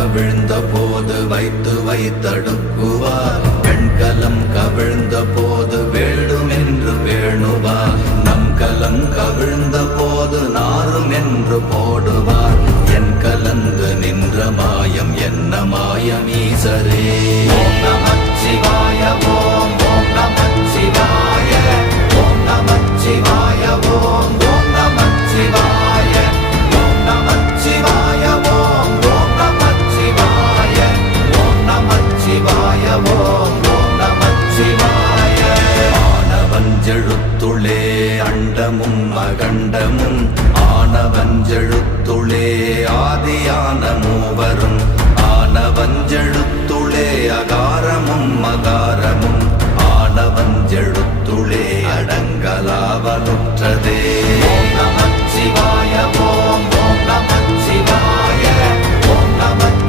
கவிழ்ந்த போது வைத்து வைத்தடுக்குவார். பெண்கலம் கவிழ்ந்த போது வேண்டுமென்று வேணுவார். நம் கலம் கவிழ்ந்த போது நாரும் என்று போடுவார். என் கலந்து நின்ற மாயம் என்ன மாயம் ஈசரே. ஓம் நமச்சிவாய.